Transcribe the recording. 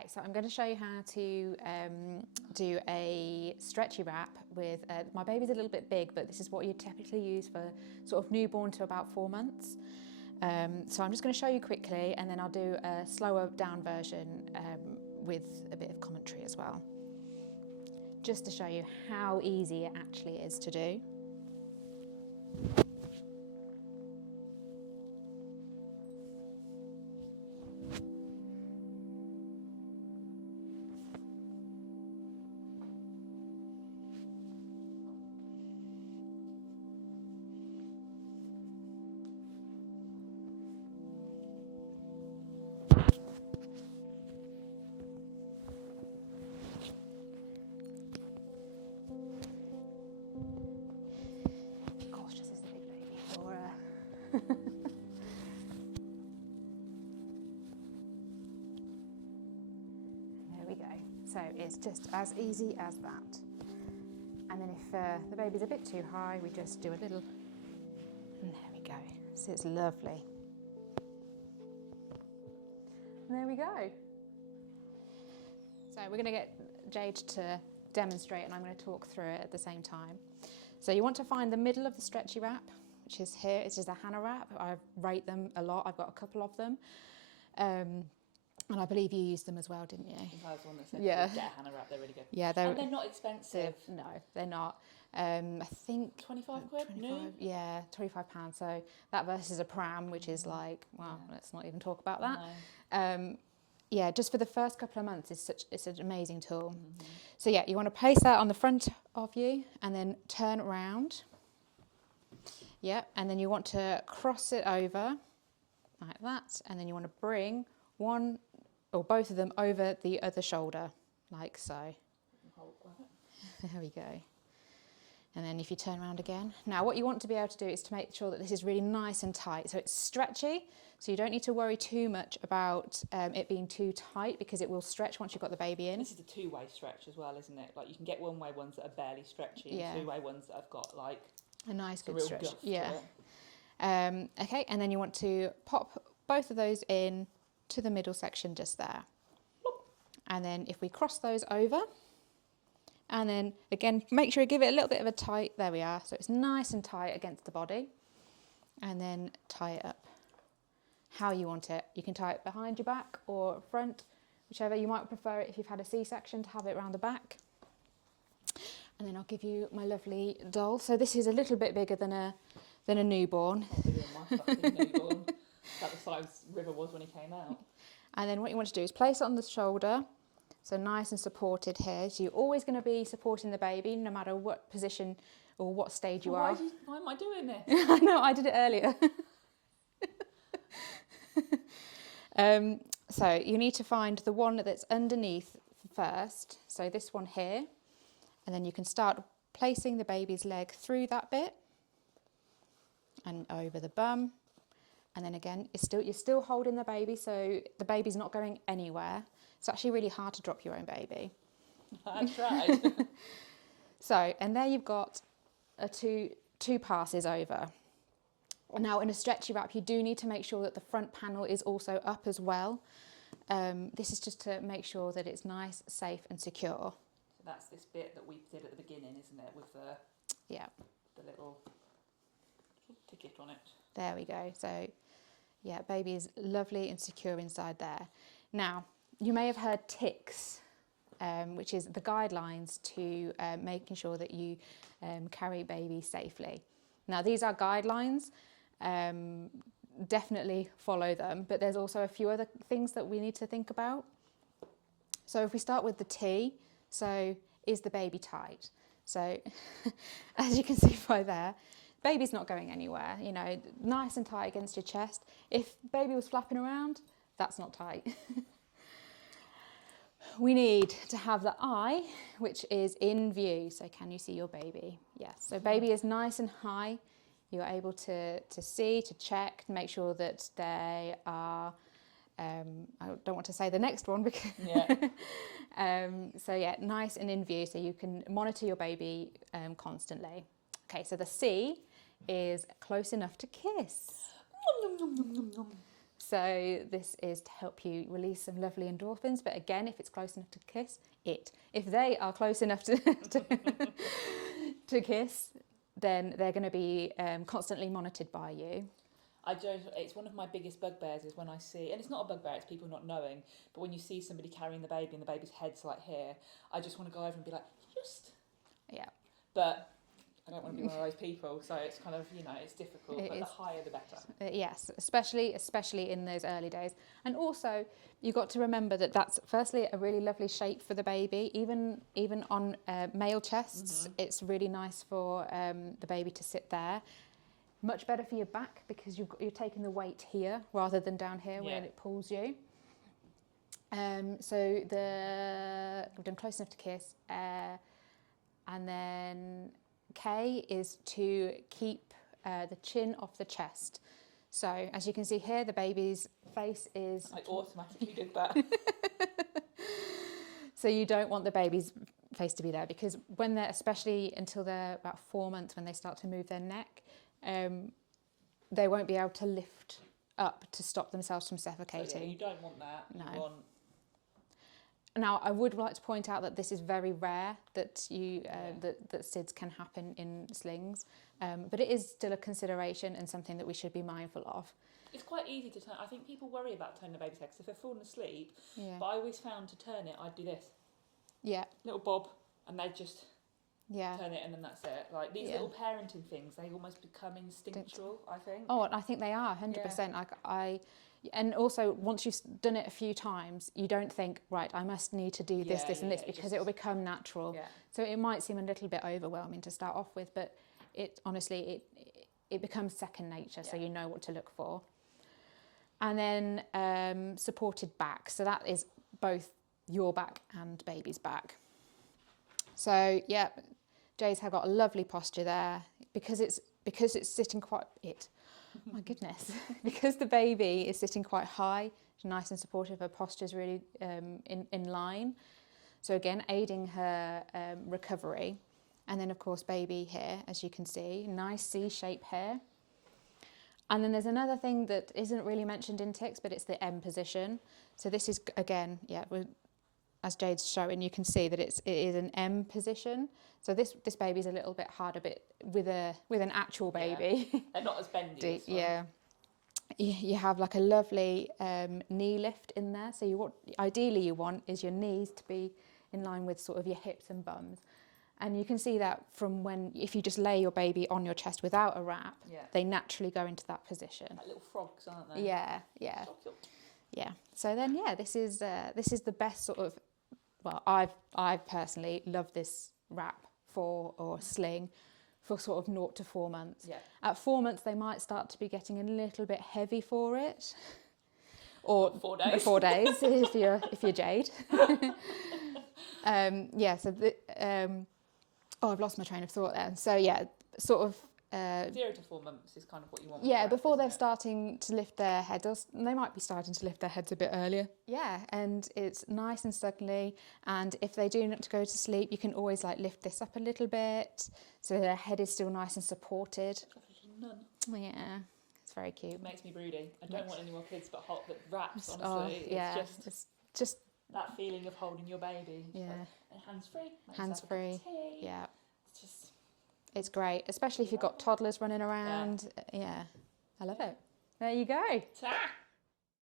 Okay, so I'm going to show you how to do a stretchy wrap with, my baby's a little bit big, but this is what you typically use for sort of newborn to about 4 months. So I'm just going to show you quickly, and then I'll do a slower down version with a bit of commentary as well, just to show you how easy it actually is to do. There we go. So it's just as easy as that. And then if the baby's a bit too high, we just do a little, and there we go. So it's lovely. And there we go. So we're going to get Jade to demonstrate, and I'm going to talk through it at the same time. So you want to find the middle of the stretchy wrap, which is here. It is a Hannah wrap. I rate them a lot. I've got a couple of them. And I believe you used them as well, didn't you? I was the one that said, yeah. Get a Hannah wrap, they're really good. Yeah, and they're not expensive. No, they're not. I think 25 quid, 25, new? Yeah, £25. So that versus a pram, which is like, well, Yeah. let's not even talk about that. No. Yeah, just for the first couple of months, it's an amazing tool. Mm-hmm. So yeah, you want to place that on the front of you and then turn around. Yeah, and then you want to cross it over like that, and then you want to bring one or both of them over the other shoulder, like so. There we go. And then if you turn around again. Now what you want to be able to do is to make sure that this is really nice and tight. So it's stretchy, so you don't need to worry too much about it being too tight, because it will stretch once you've got the baby in. This is a two-way stretch as well, isn't it? Like you can get one-way ones that are barely stretchy, Yeah. and two-way ones that have got like a nice good real stretch. guff Yeah. to it. Okay, and then you want to pop both of those in to the middle section just there. And then if we cross those over, and then again, make sure you give it a little bit of a tight, there we are. So it's nice and tight against the body, and then tie it up how you want it. You can tie it behind your back or front, whichever. You might prefer it if you've had a C-section to have it around the back. And then I'll give you my lovely doll. So this is a little bit bigger than a newborn. Not bigger than my fucking newborn. About the size River was when he came out. And then what you want to do is place it on the shoulder, so nice and supported here. So you're always going to be supporting the baby, no matter what position or what stage you are. Why am I doing this? I know, I did it earlier. So you need to find the one that's underneath first. So this one here, and then you can start placing the baby's leg through that bit and over the bum. And then again, you're still holding the baby, so the baby's not going anywhere. It's actually really hard to drop your own baby. I've tried. So, and there you've got two passes over. Now in a stretchy wrap, you do need to make sure that the front panel is also up as well. This is just to make sure that it's nice, safe and secure. So that's this bit that we did at the beginning, isn't it? With the little ticket on it. There we go. So yeah, baby is lovely and secure inside there. Now, you may have heard T.I.C.Ks, which is the guidelines to making sure that you carry baby safely. Now, these are guidelines. Definitely follow them, but there's also a few other things that we need to think about. So if we start with the T, so is the baby tight? So as you can see by there, baby's not going anywhere, you know, nice and tight against your chest. If baby was flapping around, that's not tight. We need to have the eye, which is in view. So can you see your baby? Yes. So baby is nice and high. You're able to see, to check, make sure that they are, I don't want to say the next one because, so yeah, nice and in view so you can monitor your baby constantly. Okay, so the C is close enough to kiss. So this is to help you release some lovely endorphins. But again, if it's close enough to kiss, if they are close enough to to kiss, then they're going to be constantly monitored by you. It's one of my biggest bugbears is when I see, and it's not a bugbear, it's people not knowing, but when you see somebody carrying the baby and the baby's head's like here, I just want to go over and be like, Yeah. But I don't want to be one of those people, so it's kind of, it's difficult, but the higher the better. Yes, especially in those early days. And also, you've got to remember that that's firstly a really lovely shape for the baby. Even on male chests, it's really nice for the baby to sit there. Much better for your back because you're taking the weight here rather than down here where it pulls you. So we've done close enough to kiss, and then K is to keep the chin off the chest. So as you can see here, the baby's face is... I automatically did that. So you don't want the baby's face to be there because when they're, especially until they're about 4 months, when they start to move their neck, they won't be able to lift up to stop themselves from suffocating. So, you don't want that. No. Now, I would like to point out that this is very rare that that SIDS can happen in slings, but it is still a consideration and something that we should be mindful of. It's quite easy to turn. I think people worry about turning the baby's head because if they're falling asleep, but I always found to turn it, I'd do this. Yeah. Little bob, and they just Yeah. turn it and then that's it. Like these little parenting things, they almost become instinctual, I think. Oh, I think they are 100%. And also once you've done it a few times, you don't think, right, I must need to do this, and this, because it will become natural. Yeah. So it might seem a little bit overwhelming to start off with, but it honestly, it becomes second nature, so you know what to look for. And then supported back. So that is both your back and baby's back. So yeah, Jade's have got a lovely posture there because it's sitting quite my goodness, because the baby is sitting quite high, nice and supportive. Her posture is really in line. So again, aiding her recovery. And then of course, baby here, as you can see, nice C-shaped hair. And then there's another thing that isn't really mentioned in T.I.C.Ks, but it's the M position. So this is again, as Jade's showing, you can see that it is an M position. So this baby's a little bit harder, but with an actual baby. Yeah. They're not as bendy. Yeah. You have like a lovely knee lift in there. So ideally you want is your knees to be in line with sort of your hips and bums. And you can see that from if you just lay your baby on your chest without a wrap, they naturally go into that position. Like little frogs, aren't they? Yeah. Yeah. So then, this is the best sort of. Well, I personally love this wrap or sling for sort of 0 to 4 months. Yeah. At 4 months, they might start to be getting a little bit heavy for it. Or 4 days. 4 days if you're Jade. I've lost my train of thought there. So sort of 0 to 4 months is kind of what you want. Yeah, before they're starting to lift their heads. They might be starting to lift their heads a bit earlier. Yeah, and it's nice and snuggly. And if they do not go to sleep, you can always lift this up a little bit so their head is still nice and supported. Yeah, it's very cute. It makes me broody. I don't want any more kids but wraps, honestly. It's just that feeling of holding your baby. Yeah. And hands-free. Hands-free. Yeah. It's great, especially if you've got toddlers running around. Yeah, I love it. There you go. Ta!